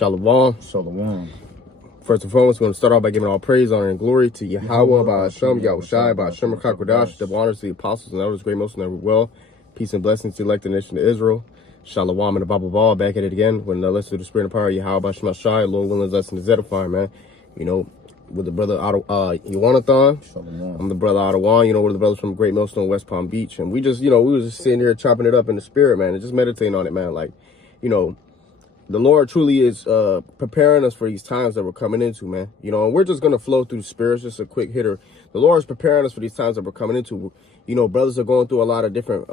Shalom. Shalom. First and foremost, we want to start off by giving all praise, honor, and glory to Yahweh, Ba'ashem, Yahushai, Ba'ashem, HaKadosh, double honors to the apostles and others, great most and ever well. Peace and blessings to the elected nation of Israel. Shalom and the Bible Ball, back at it again with another lesson of the Spirit and power of Yahweh, Ba'ashem, Shai, Lord willing, lesson is edifying, man. You know, with the brother Yawanathan. Shalom. I'm the brother Ottawa, you know, we're the brothers from Great Millstone, West Palm Beach. And we just, you know, we was just sitting here chopping it up in the spirit, man, and just meditating on it, man. Like, you know, the Lord truly is preparing us for these times that we're coming into, man. You know, and we're just going to flow through the spirits, just a quick hitter. The Lord is preparing us for these times that we're coming into. You know, brothers are going through a lot of different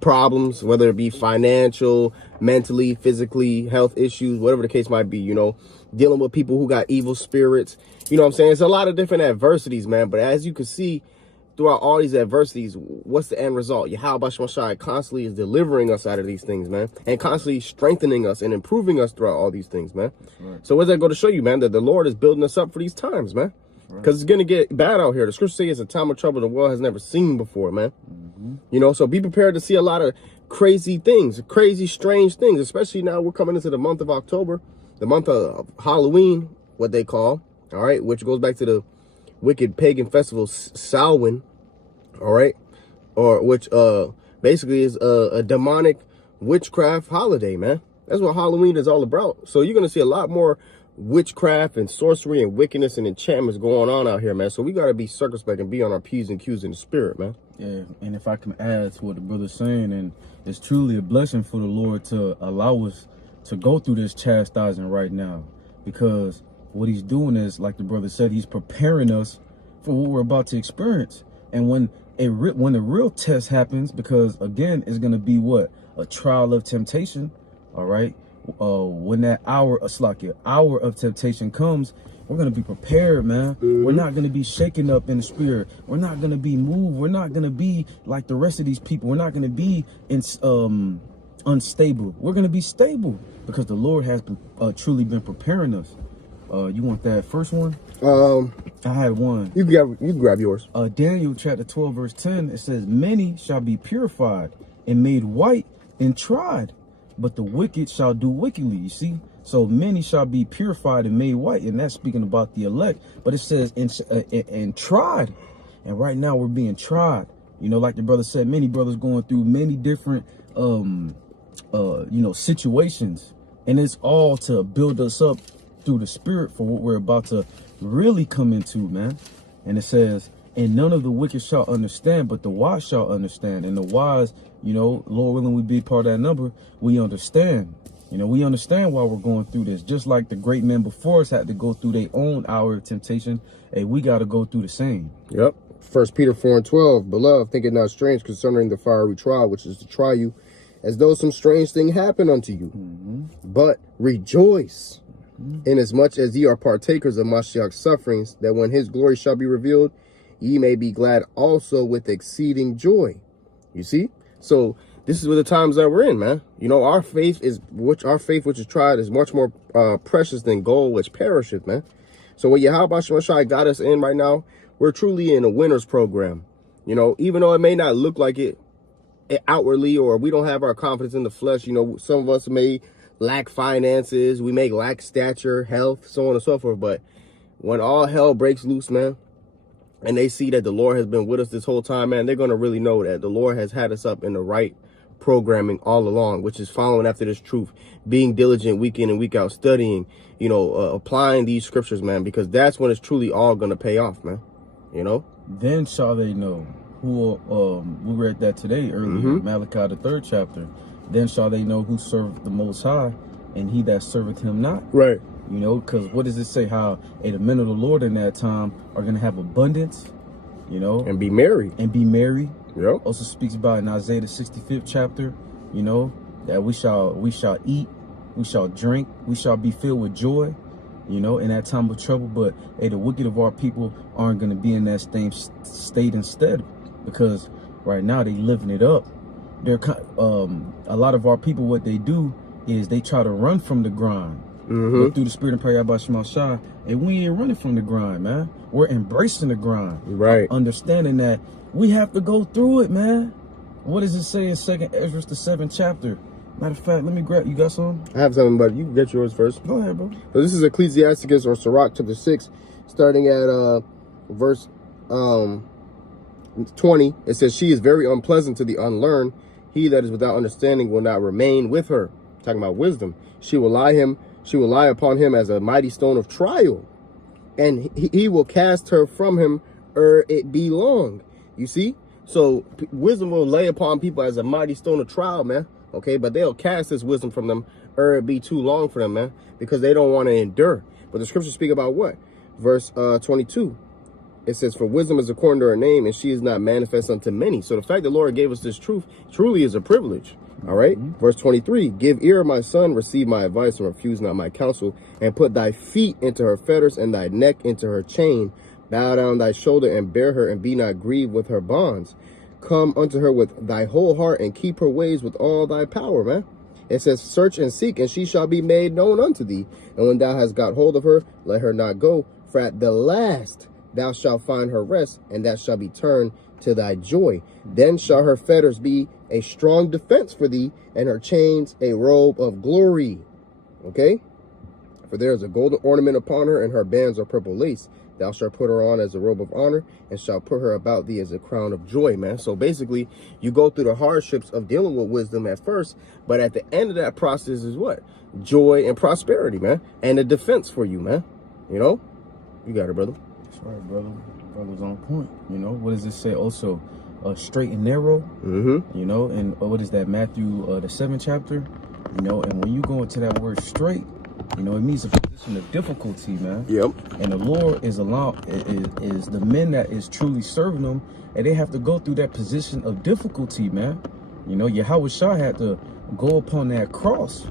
problems, whether it be financial, mentally, physically, health issues, whatever the case might be, you know, dealing with people who got evil spirits. You know what I'm saying? It's a lot of different adversities, man. But as you can see, throughout all these adversities, what's the end result? Yahweh Ba'ashem Shai constantly is delivering us out of these things, man, and constantly strengthening us and improving us throughout all these things, man. Right. So what's that go to show you, man? That the Lord is building us up for these times, man. Because it's going to get bad out here. The scripture says it's a time of trouble the world has never seen before, man. You know, so be prepared to see a lot of crazy things, crazy, strange things, especially now we're coming into the month of October, the month of Halloween, what they call, all right, which goes back to the wicked pagan festival Samhain, all right, or which basically is a demonic witchcraft holiday, man. That's what Halloween is all about. So you're going to see a lot more witchcraft and sorcery and wickedness and enchantments going on out here, man. So we got to be circumspect and be on our P's and Q's in the spirit, man. Yeah, and if I can add to what the brother's saying, and it's truly a blessing for the Lord to allow us to go through this chastising right now, because what he's doing is, like the brother said, he's preparing us for what we're about to experience. And when the real test happens, because again, it's going to be what? A trial of temptation, all right? When that hour of temptation comes, we're going to be prepared, man. We're not going to be shaken up in the spirit. We're not going to be moved. We're not going to be like the rest of these people. We're not going to be unstable. We're going to be stable because the Lord has truly been preparing us. You want that first one? I had one. You can grab yours. Daniel chapter 12, verse 10, it says, many shall be purified and made white and tried, but the wicked shall do wickedly. You see? So many shall be purified and made white, and that's speaking about the elect. But it says and tried, and right now we're being tried. You know, like the brother said, many brothers going through many different you know, situations, and it's all to build us up through the spirit for what we're about to really come into, man. And it says, and none of the wicked shall understand, but the wise shall understand. And the wise, you know, Lord willing, we be part of that number. We understand. You know, we understand why we're going through this. Just like the great men before us had to go through their own hour of temptation, and we got to go through the same. Yep. 1 Peter 4:12, beloved, think it not strange concerning the fiery trial, which is to try you, as though some strange thing happened unto you. But rejoice, inasmuch as ye are partakers of Mashiach's sufferings, that when his glory shall be revealed, ye may be glad also with exceeding joy. You see? So this is what the times that we're in, man. You know, our faith which is tried is much more precious than gold which perisheth, man. So what Yahweh Ba'ashem Shai got us in right now, we're truly in a winner's program. You know, even though it may not look like it outwardly, or we don't have our confidence in the flesh, you know, some of us may lack finances, we may lack stature, health, so on and so forth. But when all hell breaks loose, man, and they see that the Lord has been with us this whole time, man, they're going to really know that the Lord has had us up in the right programming all along, which is following after this truth, being diligent week in and week out, studying, you know, applying these scriptures, man, because that's when it's truly all going to pay off, man. You know? Then shall they know who, we read that today earlier, Malachi the 3rd chapter. Then shall they know who serveth the Most High, and he that serveth him not. Right. You know, because what does it say? How the men of the Lord in that time are going to have abundance, you know. And be merry. Yep. Also speaks about in Isaiah the 65th chapter, you know, that we shall eat, we shall drink, we shall be filled with joy, you know, in that time of trouble. But hey, the wicked of our people aren't going to be in that same state instead, because right now they living it up. They're a lot of our people, what they do is they try to run from the grind. But through the spirit and prayer by Shema Shai, and we ain't running from the grind, man. We're embracing the grind. Right. Understanding that we have to go through it, man. What does it say in 2nd Ezra, the 7th chapter? Matter of fact, let me grab. You got some? I have something, but you can get yours first. Go ahead, bro. So this is Ecclesiasticus or Sirach chapter 6, starting at verse 20. It says, she is very unpleasant to the unlearned. He that is without understanding will not remain with her. Talking about wisdom. She will lie upon him as a mighty stone of trial, and he will cast her from him ere it be long. You see? So wisdom will lay upon people as a mighty stone of trial, man. Okay, but they'll cast this wisdom from them ere it be too long for them, man, because they don't want to endure. But the scriptures speak about what? Verse 22. It says, for wisdom is according to her name, and she is not manifest unto many. So the fact the Lord gave us this truth truly is a privilege. All right. Verse 23, give ear, my son, receive my advice, and refuse not my counsel, and put thy feet into her fetters and thy neck into her chain. Bow down thy shoulder and bear her, and be not grieved with her bonds. Come unto her with thy whole heart, and keep her ways with all thy power, man. It says, search and seek, and she shall be made known unto thee. And when thou hast got hold of her, let her not go, for at the last thou shalt find her rest, and that shall be turned to thy joy. Then shall her fetters be a strong defense for thee, and her chains a robe of glory. Okay? For there is a golden ornament upon her, and her bands are purple lace. Thou shalt put her on as a robe of honor, and shalt put her about thee as a crown of joy, man. So basically, you go through the hardships of dealing with wisdom at first, but at the end of that process is what? Joy and prosperity, man. And a defense for you, man. You know? You got it, brother. That's right, brother. Brother's on point. You know, what does this say also? Straight and narrow. Mm-hmm. You know, and what is that? Matthew, the 7th chapter. You know, and when you go into that word straight, you know, it means a position of difficulty, man. Yep. And the Lord is is the men that is truly serving them, and they have to go through that position of difficulty, man. You know, Yahweh Shah had to go upon that cross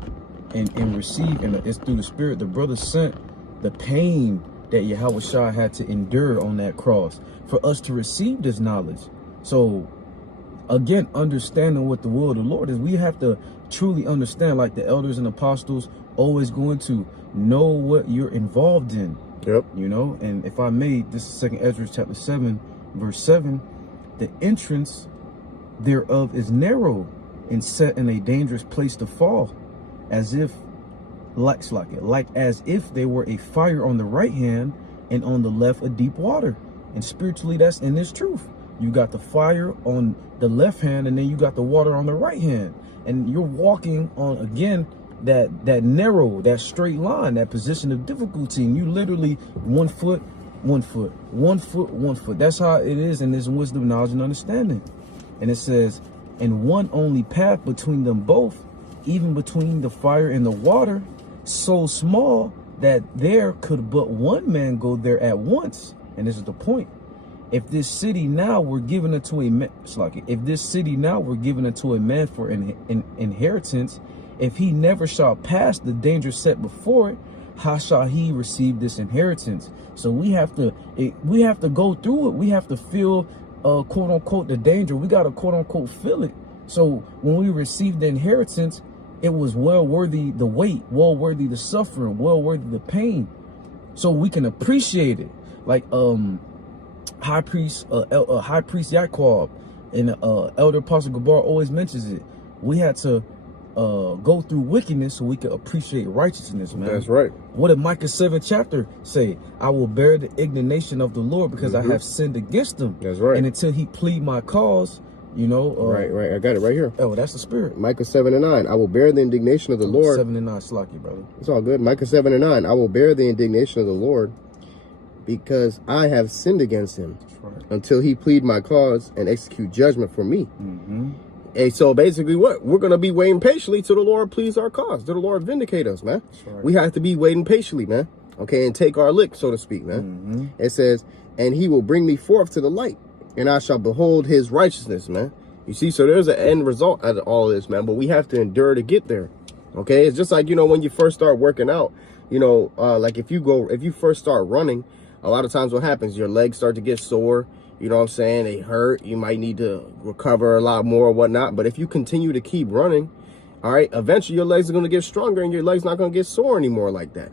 and receive, and it's through the Spirit. The brother sent the pain that Yahweh Shah had to endure on that cross for us to receive this knowledge. So, again, understanding what the will of the Lord is, we have to truly understand, like the elders and apostles always going to know what you're involved in. Yep. You know, and if I may, this is 2nd Ezra chapter 7, verse 7, the entrance thereof is narrow and set in a dangerous place to fall, as if as if they were a fire on the right hand and on the left a deep water. And spiritually, that's in this truth. You got the fire on the left hand, and then you got the water on the right hand, and you're walking on, again, that narrow, that straight line, that position of difficulty, and you literally 1 foot, 1 foot, 1 foot, 1 foot. That's how it is in this wisdom, knowledge, and understanding. And it says, and one only path between them both, even between the fire and the water, so small that there could but one man go there at once. And this is the point. If this city now were given unto a man, if this city now were given unto a man for an inheritance, if he never shall pass the danger set before it, how shall he receive this inheritance? So we have to go through it. We have to feel, quote unquote, the danger. We got to, quote unquote, feel it. So when we receive the inheritance, it was well worthy the wait, well worthy the suffering, well worthy the pain, so we can appreciate it. Like High Priest Yaquab and Elder Apostle Gabar always mentions it. We had to go through wickedness so we could appreciate righteousness, man. That's right. What did Micah 7th chapter say? I will bear the indignation of the Lord because I have sinned against him. That's right. And until he plead my cause, you know. Right. I got it right here. Oh, that's the Spirit. Micah 7:9. I will bear the indignation of the Lord. 7:9, Slacky, brother. It's all good. Micah 7:9. I will bear the indignation of the Lord because I have sinned against him. That's right. Until he plead my cause and execute judgment for me. And so basically what? We're going to be waiting patiently till the Lord pleads our cause, till the Lord vindicate us, man. Right. We have to be waiting patiently, man. Okay, and take our lick, so to speak, man. It says, and he will bring me forth to the light, and I shall behold his righteousness, man. You see, so there's an end result out of all of this, man, but we have to endure to get there. Okay, it's just like, you know, when you first start working out, you know, like if you first start running, a lot of times what happens, your legs start to get sore. You know what I'm saying? They hurt. You might need to recover a lot more or whatnot. But if you continue to keep running, all right, eventually your legs are going to get stronger and your legs not going to get sore anymore like that.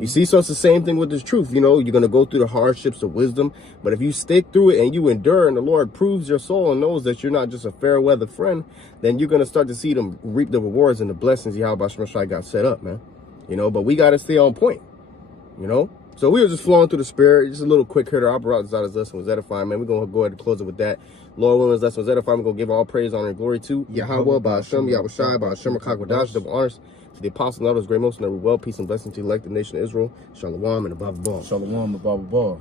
You see, so it's the same thing with this truth. You know, you're going to go through the hardships of wisdom, but if you stick through it and you endure and the Lord proves your soul and knows that you're not just a fair weather friend, then you're going to start to see them reap the rewards and the blessings Yahweh Shai got set up, man. You know, but we got to stay on point, you know. So we were just flowing through the spirit. Just a little quick hitter. I brought this out as lesson was edifying, man. We're going to go ahead and close it with that. Lord willing, this lesson was edifying. We're going to give all praise, honor, and glory to Yahweh, Ba'ashem, Yahweh Shai, Ba'ashem, Rakak, double honors to the apostle and elders, great most, and every well, peace and blessing to the elected nation of Israel. Shalom and above all. Shalom, above all.